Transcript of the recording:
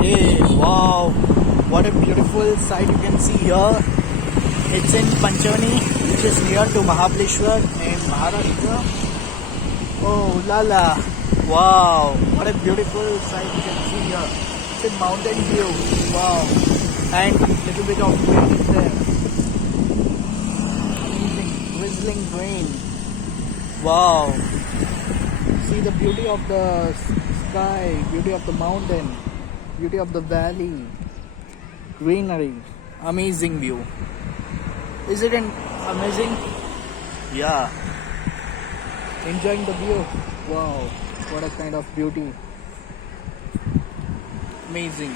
Hey, wow, what a beautiful sight you can see here. It's in Panchavani, which is near to Mahableshwar in Maharashtra. Oh, la la. Wow, what a beautiful sight you can see here. It's a mountain view. Wow. And little bit of rain is there. Amazing, drizzling rain. Wow. See the beauty of the sky, beauty of the mountain, beauty of the valley, greenery, amazing view. Isn't it amazing? Yeah. Enjoying the view. Wow, what a kind of beauty. Amazing.